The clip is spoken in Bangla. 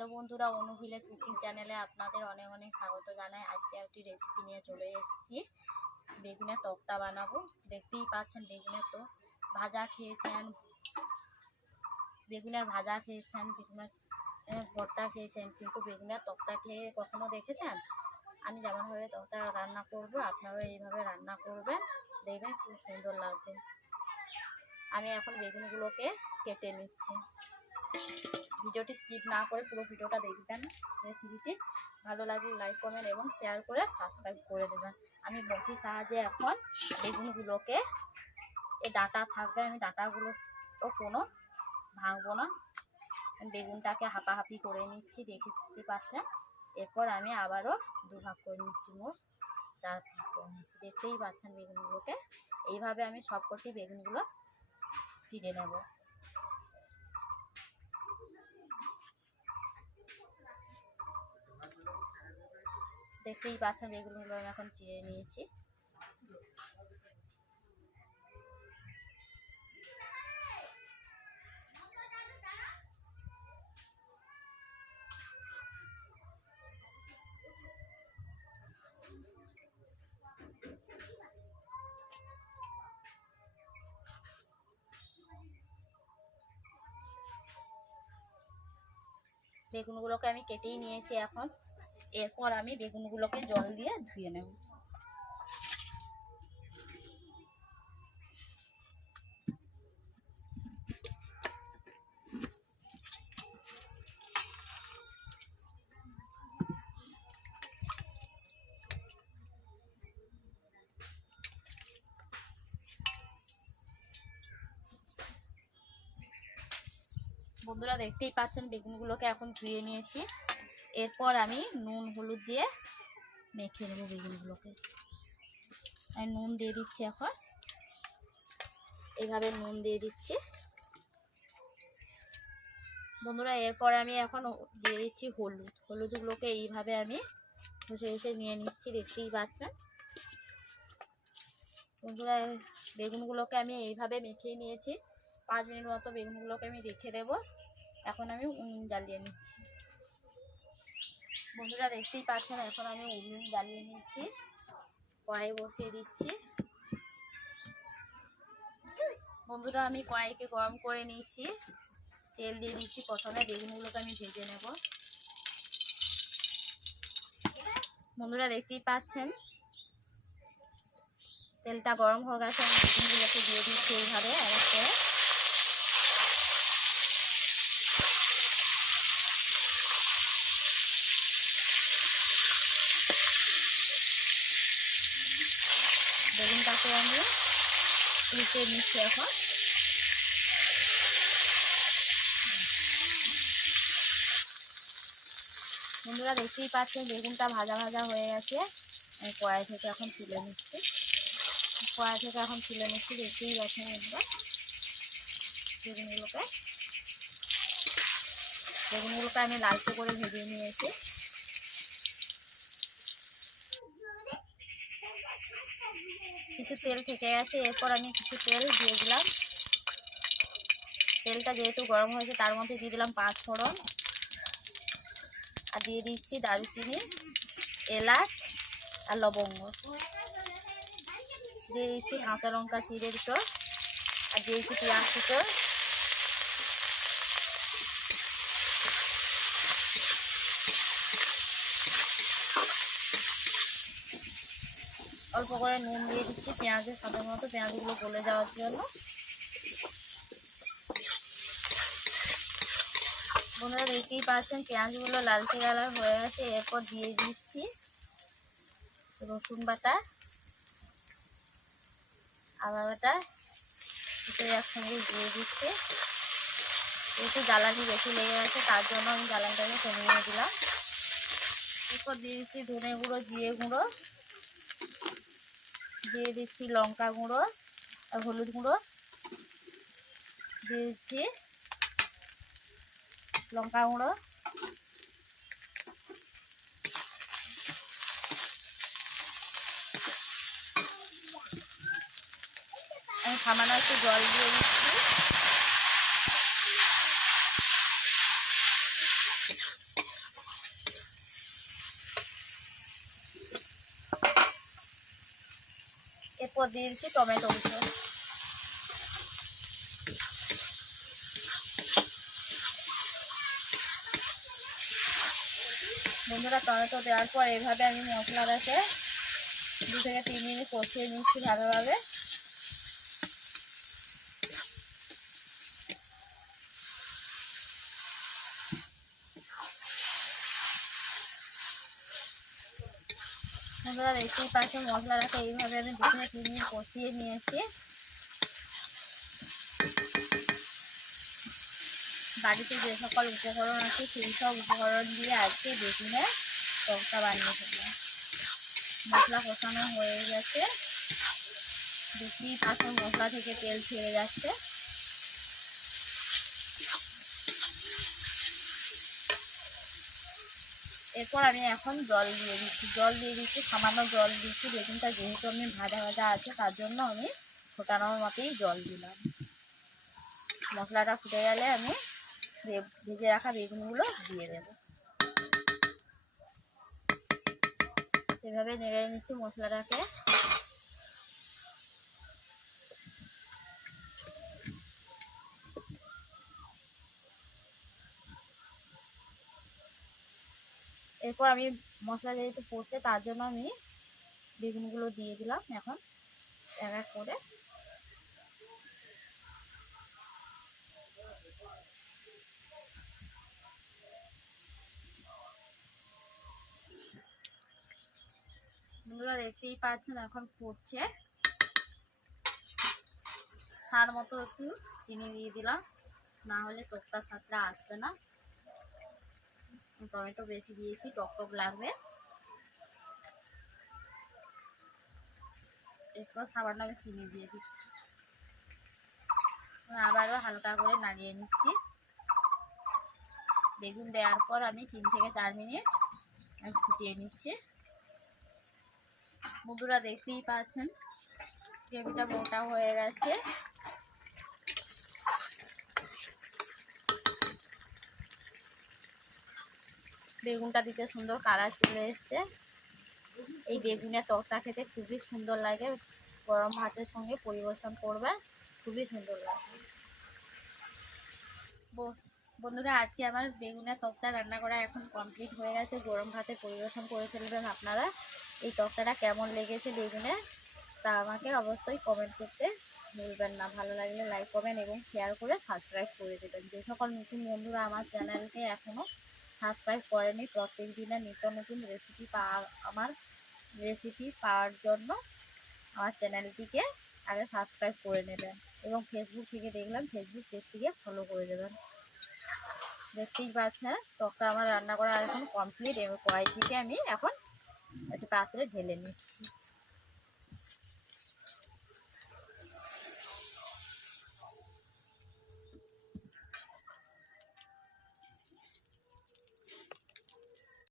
হ্যালো বন্ধুরা, অনু ভিলেজ কুকিং চ্যানেলে আপনাদের অনেক অনেক স্বাগত জানাই। আজকে একটি রেসিপি নিয়ে চলে এসেছি। বেগুনের তক্তা বানাবো। দেখতেই পাচ্ছেন বেগুনের তো ভাজা খেয়েছেন। বেগুনের ভাজা খেয়েছেন, বেগুনের ভর্তা খেয়েছেন। কিন্তু বেগুনের তক্তা খেয়ে কখনো দেখেছেন? আমি যেমনভাবে তক্তা রান্না করব, আপনারাও এইভাবে রান্না করবেন। দেখবেন খুব সুন্দর লাগবে। আমি এখন বেগুনগুলোকে কেটে নিচ্ছি। ভিডিওটি স্কিপ না করে পুরো ভিডিওটা দেখবেন। রেসিপিটি ভালো লাগলে লাইক করবেন এবং শেয়ার করে সাবস্ক্রাইব করে দেবেন। আমি বটির সাহায্যে এখন বেগুনগুলোকে এই ডাটা থাকবে, আমি ডাটাগুলো তো কোনো ভাঙবো না। বেগুনটাকে হাঁপাহাপি করে নিচ্ছি, দেখতে পাচ্ছেন? এরপর আমি আবারও দুভাগ করে নিচ্ছি মোট দেখতেই পাচ্ছেন বেগুনগুলোকে। এইভাবে আমি সবকটি বেগুনগুলো চিড়ে নেব। দেখতেই পাচ্ছেন বেগুনগুলো আমি এখন চিড়ে নিয়েছি। বেগুনগুলোকে আমি কেটেই নিয়েছি এখন। এরপর আমি বেগুনগুলোকে জল দিয়ে ধুয়ে নেব। বন্ধুরা দেখতেই পাচ্ছেন বেগুনগুলোকে এখন ধুয়ে নিয়েছি। এরপর আমি নুন, হলুদ দিয়ে মেখে নেব বেগুনগুলোকে। আমি নুন দিয়ে দিচ্ছি এখন। এইভাবে নুন দিয়ে দিচ্ছি। বন্ধুরা, এরপর আমি এখন দিয়ে দিচ্ছি হলুদ। হলুদগুলোকে এইভাবে আমি ঘষে ঘষে নিয়ে নিচ্ছি, দেখতেই পাচ্ছেন। বন্ধুরা, বেগুনগুলোকে আমি এইভাবে মেখে নিয়েছি। পাঁচ মিনিট মতো বেগুনগুলোকে আমি রেখে দেবো। এখন আমি উনুন জ্বালিয়ে নিচ্ছি। বন্ধুরা দেখতেই পাচ্ছেন, এখন আমি উনুন জ্বালিয়ে নিচ্ছি। কড়াই বসিয়ে দিচ্ছি। বন্ধুরা, আমি কড়াইকে গরম করে নিয়েছি। তেল দিয়ে দিচ্ছি প্রথমে, বেগুনগুলোকে আমি ভেজে নেব। বন্ধুরা, দেখতেই পাচ্ছেন? তেলটা গরম হয়ে গেছে, আমি বেগুনগুলোকে দিয়ে দিচ্ছি এইভাবে, এক এক করে বেগুনটাকে আমি উল্টে নিচ্ছি এখন। বন্ধুরা দেখতেই পাচ্ছেন বেগুনটা ভাজা ভাজা হয়ে গেছে। আমি কড়াই থেকে এখন তুলে নিচ্ছি। কড়াই থেকে এখন তুলে নিচ্ছি, দেখতেই পাচ্ছেন বন্ধুরা বেগুনগুলোকে। বেগুনগুলোকে আমি লালচে করে ভেজে নিয়েছি। কিছু তেল থেকে গেছে, এরপর আমি কিছু তেল দিয়ে দিলাম। তেলটা যেহেতু গরম হয়েছে, তার মধ্যে দিয়ে দিলাম পাঁচ ফোড়ন। আর দিয়ে দিচ্ছি দারুচিনি, এলাচ আর লবঙ্গ। দিয়ে দিচ্ছি কাঁচা লঙ্কা চিড়ে দুটো। আর দিয়েছি পেঁয়াজ, দুটো। অল্প করে নুন দিয়ে দিচ্ছি পেঁয়াজের সাথে মতো, পেঁয়াজগুলো গলে যাওয়ার জন্য। বন্ধুরা, দেখতেই পাচ্ছেন, পেঁয়াজগুলো লালচে কালার হয়ে গেছে। এরপর দিয়ে দিচ্ছি রসুন বাটা, আদা বাটা একসঙ্গে দিয়ে দিচ্ছি। একটু জ্বালানি বেশি লেগে গেছে, তার জন্য আমি জ্বালানিটাকে কমিয়ে দিলাম। এরপর দিয়ে দিচ্ছি ধনে গুঁড়ো, জিরে গুঁড়ো। দিয়ে দিচ্ছি লঙ্কা গুঁড়ো আর হলুদ গুঁড়ো। দিয়ে দিচ্ছি লঙ্কা গুঁড়ো। আমি সামান্য একটু জল দিয়ে দিচ্ছি। এরপর দিয়ে দিচ্ছি টমেটো বন্ধুরা, টমেটো দেওয়ার পর এভাবে আমি মশলাটাকে দু থেকে তিন মিনিট কষিয়ে নিচ্ছি ভালোভাবে। বন্ধুরা দেখতেই পাচ্ছ মশলাটাকে এইভাবে আমি দু তিন মিনিট কষিয়ে নিয়েছি। বাড়িতে যে সকল উপকরণ আছে, সেই সব উপকরণ দিয়ে আজকে বেগুনের তরকা বানিয়ে ফেলব মশলা কষানো হয়ে গেছে। দেখতেই পাচ্ছ মশলা থেকে তেল ছেড়ে যাচ্ছে। এরপর আমি এখন জল দিয়ে দিচ্ছি। জল দিয়ে দিচ্ছি, সামান্য জল দিচ্ছি। বেগুনটা যেহেতু আমি ভাজা ভাজা আছে, তার জন্য আমি ফোটানোর মতেই জল দিলাম। মশলাটা ফুটে গেলে আমি ভেজে রাখা বেগুনগুলো দিয়ে দেব। এভাবে নেড়ে নিচ্ছি মশলাটাকে। এরপর আমি মশলা যেহেতু পড়ছে, তার জন্য আমি বেগুনগুলো দিয়ে দিলাম এখন, এক এক করে। দেখতেই পাচ্ছেন, এখন ফুটছে স্বাদ মতো একটু চিনি দিয়ে দিলাম, না হলে টকটা স্বাদটা আসবে না। টমেটো বেশি দিয়েছি, টক টক লাগবে। এরপর সামান্য আমি চিনি দিয়ে দিচ্ছি। আবারও হালকা করে নাড়িয়ে নিচ্ছি। বেগুন দেওয়ার পর আমি তিন থেকে চার মিনিট ফুটিয়ে নিচ্ছি। বন্ধুরা দেখতেই পাচ্ছেন, গ্রেভিটা মোটা হয়ে গেছে। বেগুনটা দিতে সুন্দর কালার চলে এসছে। এই বেগুনের তরকা খেতে খুবই সুন্দর লাগে। গরম ভাতের সঙ্গে পরিবেশন করবে, খুবই সুন্দর লাগে। বন্ধুরা, আজকে আমার বেগুনের তরকা রান্না করা এখন কমপ্লিট হয়ে গেছে। গরম ভাতে পরিবেশন করে ফেলবেন আপনারা। এই তরকাটা কেমন লেগেছে বেগুনে, তা আমাকে অবশ্যই কমেন্ট করতে ভুলবেন না। ভালো লাগলে লাইক করবেন এবং শেয়ার করে সাবস্ক্রাইব করে দেবেন। যে সকল নতুন বন্ধুরা আমার চ্যানেলকে এখনও সাবস্ক্রাইব করেনি প্রত্যেক দিনের নিত্য নতুন রেসিপি পাওয়া, আমার রেসিপি পাওয়ার জন্য আমার চ্যানেলটিকে আগে সাবস্ক্রাইব করে নেবেন এবং ফেসবুক থেকে দেখলাম ফেসবুক পেজটিকে ফলো করে দেবেন। দেখতেই পাচ্ছেন তখন আমার রান্না করা এখন কমপ্লিট এবং থেকে আমি এখন একটি পাত্রে ঢেলে নিচ্ছি।